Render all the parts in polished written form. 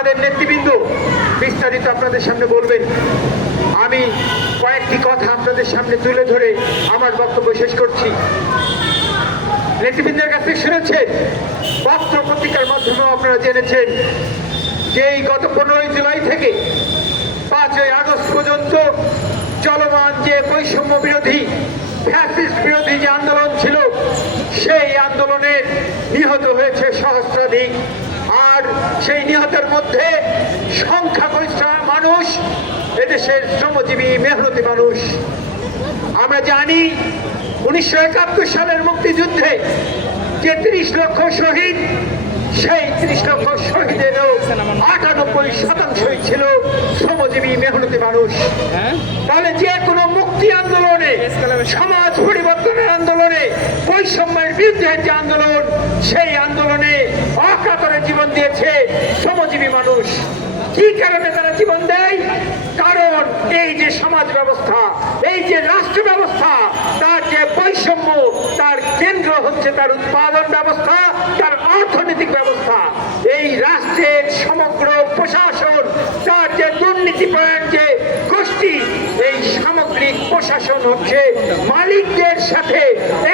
আমাদের নেতৃবৃন্দ বিস্তারিত আপনাদের সামনে বলবেন। আমি কয়েকটি কথা আপনাদের সামনে তুলে ধরে আমার বক্তব্য শেষ করছি। নেতৃবৃন্দের কাছে শুনেছেন, পত্র পত্রিকার মাধ্যমেও আপনারা জেনেছেন যে এই গত 15 জুলাই থেকে 5 আগস্ট পর্যন্ত চলমান যে বৈষম্য বিরোধী ফ্যাসিস্ট বিরোধী যে আন্দোলন ছিল, সেই আন্দোলনের নিহত হয়েছে সহস্রাধিক। আর সেই নিহতের মধ্যে সংখ্যাগরিষ্ঠ মানুষ এদেশের শ্রমজীবী মেহনতি মানুষ। আমরা জানি 1971 সালের মুক্তিযুদ্ধে যে 30 লক্ষ শহীদ, সেই 30 লক্ষ শহীদেরও 98% ছিল শ্রমজীবী মেহনতি মানুষ। তাহলে যে কোনো মুক্তি আন্দোলনে, সমাজ পরিবর্তনের আন্দোলনে, বৈষম্যের বিরুদ্ধে যে আন্দোলন, সেই আন্দোলনে অকাতরে জীবন দিয়েছে শ্রমজীবী মানুষ। কি কারণে তারা জীবন দেয়? কারণ এই যে সমাজ ব্যবস্থা, এই যে রাষ্ট্র ব্যবস্থা, তার যে বৈষম্য, তার কেন্দ্র হচ্ছে তার উৎপাদন ব্যবস্থা, তার অর্থনৈতিক ব্যবস্থা। এই রাষ্ট্রের সমগ্র প্রশাসন, তার যে দুর্নীতিপরায়ণ যে গোষ্ঠী, এই সামগ্রিক প্রশাসন হচ্ছে মালিকদের সাথে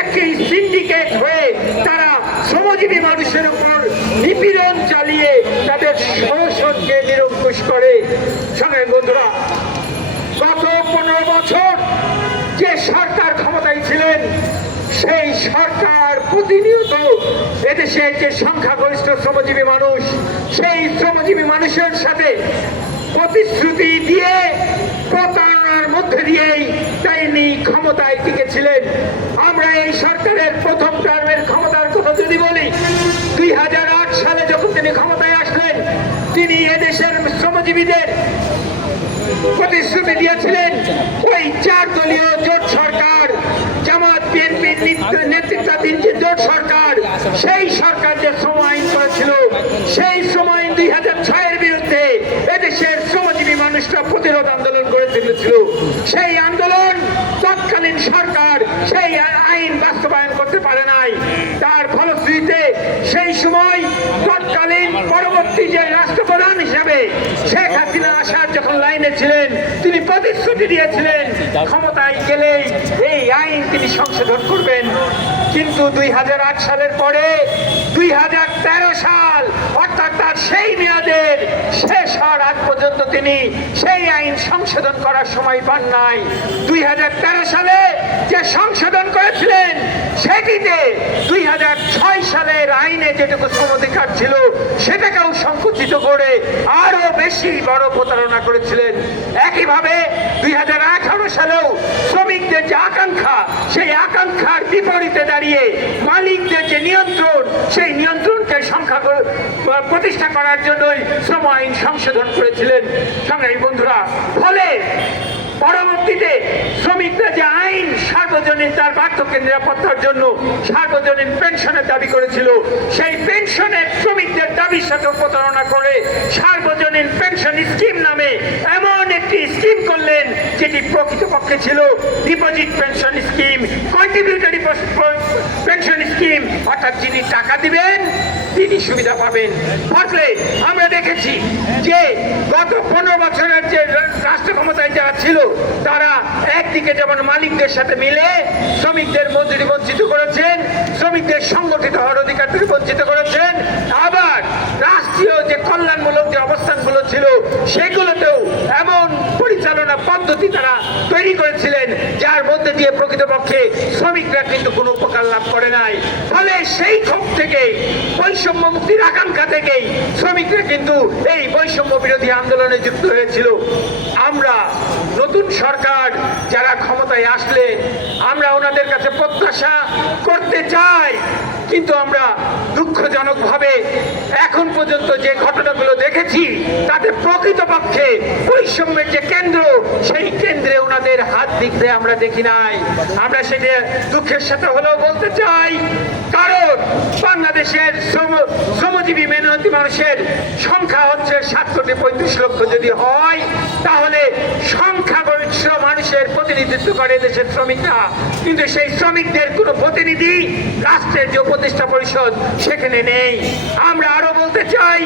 একই সিন্ডিকেট হয়ে তারা শ্রমজীবী মানুষের উপর নিপীড়ন চালিয়ে তাদের শোষণকে নিরঙ্কুশ করে। সংগ্রামী বন্ধুরা, গত 15 বছর যে সরকার ক্ষমতায় ছিলেন, সেই সরকার প্রতিনিয়ত এদেশের যে সংখ্যাগরিষ্ঠ শ্রমজীবী মানুষ, সেই শ্রমজীবী মানুষের সাথে প্রতিশ্রুতি দিয়ে, প্রতারণার মধ্যে দিয়েই তিনি ক্ষমতায় টিকেছিলেন। আমরা এই সরকারের প্রথম টার্মের ক্ষমতার কথা যদি বলি, 2008 সালে যখন তিনি ক্ষমতায় আসলেন, তিনি এদেশের শ্রমজীবীদের প্রতিশ্রুতি দিয়েছিলেন ওই 4 দলীয় জোট সরকার, জামাত বিএনপির নেতৃত্বাধীন যে জোট সরকার, সেই সরকার যে শ্রম আইন করেছিল, সেই শ্রম আইন 2006-এর বিরুদ্ধে এদেশের শ্রমজীবী মানুষরা প্রতিরোধ আন্দোলন করে তুলেছিল। সেই আন্দোলন তৎকালীন সরকার সেই আইন বাস্তবায়ন করতে পারে নাই। তার ফলশ্রুতিতে সেই সময় তৎকালীন পরবর্তী যে রাষ্ট্রপ্রধান হিসাবে শেখ হাসিনা আসার যখন লাইনে ছিলেন, তিনি প্রতিশ্রুতি দিয়েছিলেন ক্ষমতায় গেলেই এই আইন তিনি সংশোধন করবেন। কিন্তু 2008 সালের পরে 2013 সাল, অর্থাৎ তার সেই মেয়াদের শেষ হওয়ার আগ পর্যন্ত তিনি সেই আইন সংশোধন করার সময় পান নাই। 2013 সালে যে সংশোধন করেছিলেন, সেটিতে 2006 সালের আইনে যেটুকু শ্রমাধিকার ছিল, সেটাকেও সংকুচিত করে আরো বেশি বড় প্রতারণা করেছিলেন। একইভাবে 2018 সালেও শ্রমিকদের যে আকাঙ্ক্ষা, সেই আকাঙ্ক্ষার বিপরীতে দাঁড়িয়ে মালিকদের যে নিয়ন্ত্রণ, সেই নিয়ন্ত্রণকে প্রতিষ্ঠা করার জন্যই শ্রম আইন সংশোধন করেছিলেন। সংগ্রামী বন্ধুরা, ফলে পরবর্তীতে শ্রমিকরা যে আইন সার্বজনীন তার বার্ধক্যের নিরাপত্তার জন্য সার্বজনীন পেনশনের দাবি করেছিল, সেই পেনশনের শ্রমিকদের দাবির সাথে প্রতারণা করে সার্বজনীন পেনশন স্কিম নামে এমন একটি স্কিম করলেন, যেটি প্রকৃতপক্ষে ছিল deposit pension scheme, contributory pension scheme, অর্থাৎ যিনি টাকা দিবেন তিনি সুবিধা পাবেন। ফলে আমরা দেখেছি যে গত 15 বছরের যে রাষ্ট্র ক্ষমতায় যারা ছিল, তারা একদিকে যেমন মালিকদের সাথে মিলে শ্রমিকদের মজুরি বঞ্চিত করেছেন, শ্রমিকদের সংগঠিত হওয়ার অধিকার থেকে বঞ্চিত করেছেন, আবার রাষ্ট্রীয় যে কল্যাণমূলক যে অবস্থানগুলো ছিল, সেগুলোতেও এমন পরিচালনা পদ্ধতি তারা তৈরি করেছিলেন, যার মধ্যে দিয়ে প্রকৃতপক্ষে শ্রমিকরা কিন্তু কোনো উপকার লাভ করে নাই। ফলে সেই ক্ষোভ থেকে, বৈষম্য মুক্তির আকাঙ্ক্ষা থেকেই শ্রমিকরা কিন্তু এই বৈষম্য বিরোধী আন্দোলনে যুক্ত হয়েছিল। আমরা নতুন সরকার যারা ক্ষমতায় আসলে, আমরা ওনাদের কাছে প্রত্যাশা করতে চাই, কিন্তু আমরা দুঃখজনকভাবে এখন পর্যন্ত যে ঘটনাগুলো দেখেছি, তাতে প্রকৃতপক্ষে বৈষম্যের যে কেন্দ্র, সেই কেন্দ্রে ওনাদের হাত দিতে আমরা দেখি নাই। আমরা সেটা দুঃখের সাথে হলেও বলতে চাই, কারণ বাংলাদেশের শ্রমজীবী মেহনতি মানুষের সংখ্যা হচ্ছে 735 লক্ষ যদি হয়, তাহলে সংখ্যাগরিষ্ঠ মানুষের প্রতিনিধিত্ব করে দেশের শ্রমিকরা, কিন্তু সেই শ্রমিকদের কোনো প্রতিনিধি রাষ্ট্রের যে উপদেষ্টা পরিষদ, সেখানে নেই। আমরা আরো বলতে চাই,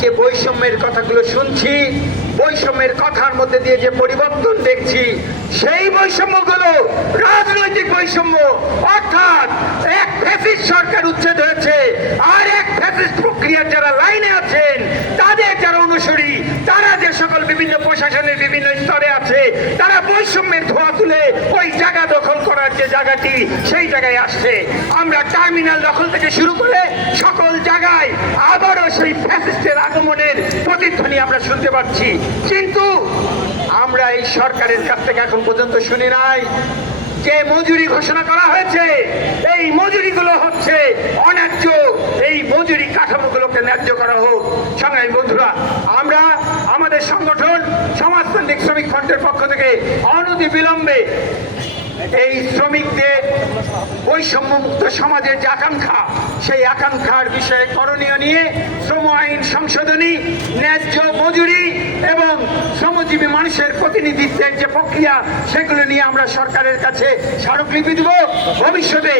যে বৈষম্যের কথাগুলো শুনছি, বৈষম্যের কথার মধ্যে দিয়ে যে পরিবর্তন দেখছি, সেই বৈষম্যগুলো রাজনৈতিক বৈষম্য, অর্থাৎ এক ফ্যাসিস্ট সরকার উচ্ছেদ হয়েছে আর এক ফ্যাসিস্ট প্রক্রিয়ার যারা লাইনে আছেন, তাদের যারা অনুসারী, তারা যে সকল বিভিন্ন প্রশাসনের বিভিন্ন স্তরে আছে, তারা বৈষম্যের ধোঁয়া তুলে ওই জায়গা দখল করার যে জায়গাটি, সেই জায়গায় আসছে। আমরা টার্মিনাল দখল থেকে শুরু করে সকল জায়গায় আবারও সেই ফ্যাসিস্টের আগমনের প্রতিধ্বনি আমরা শুনতে পাচ্ছি। কিন্তু আমরা এই সরকারের কাছ থেকে এখন পর্যন্ত শুনি নাই যে মজুরি ঘোষণা করা হয়েছে, এই মজুরিগুলো হচ্ছে অন্যায্য, এই মজুরি কাঠামোগুলোকে ন্যায্য করা হোক। সংগ্রামী বন্ধুরা, আমরা আমাদের সংগঠন সমাজতান্ত্রিক শ্রমিক ফ্রন্টের পক্ষ থেকে অনতিবিলম্বে এই শ্রমিকদের বৈষম্যমুক্ত সমাজের যে আকাঙ্ক্ষা, সেই আকাঙ্ক্ষার বিষয়ে করণীয় নিয়ে শ্রম আইন সংশোধনী, ন্যায্য মজুরি এবং শ্রমজীবী মানুষের প্রতিনিধিত্বের যে প্রক্রিয়া, সেগুলো নিয়ে আমরা সরকারের কাছে স্মারকলিপি দেব। ভবিষ্যতে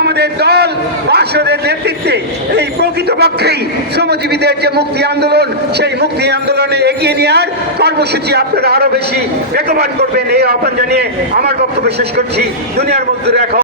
আমাদের দল বাসদের নেতৃত্বে এই প্রকৃতপক্ষেই শ্রমজীবীদের যে মুক্তি আন্দোলন, সেই মুক্তি আন্দোলনে এগিয়ে নেওয়ার কর্মসূচি আপনারা আরো বেশি বেগবান করবেন, এই আহ্বান জানিয়ে আমার বক্তব্য শেষ করছি। দুনিয়ার মজদুর এখন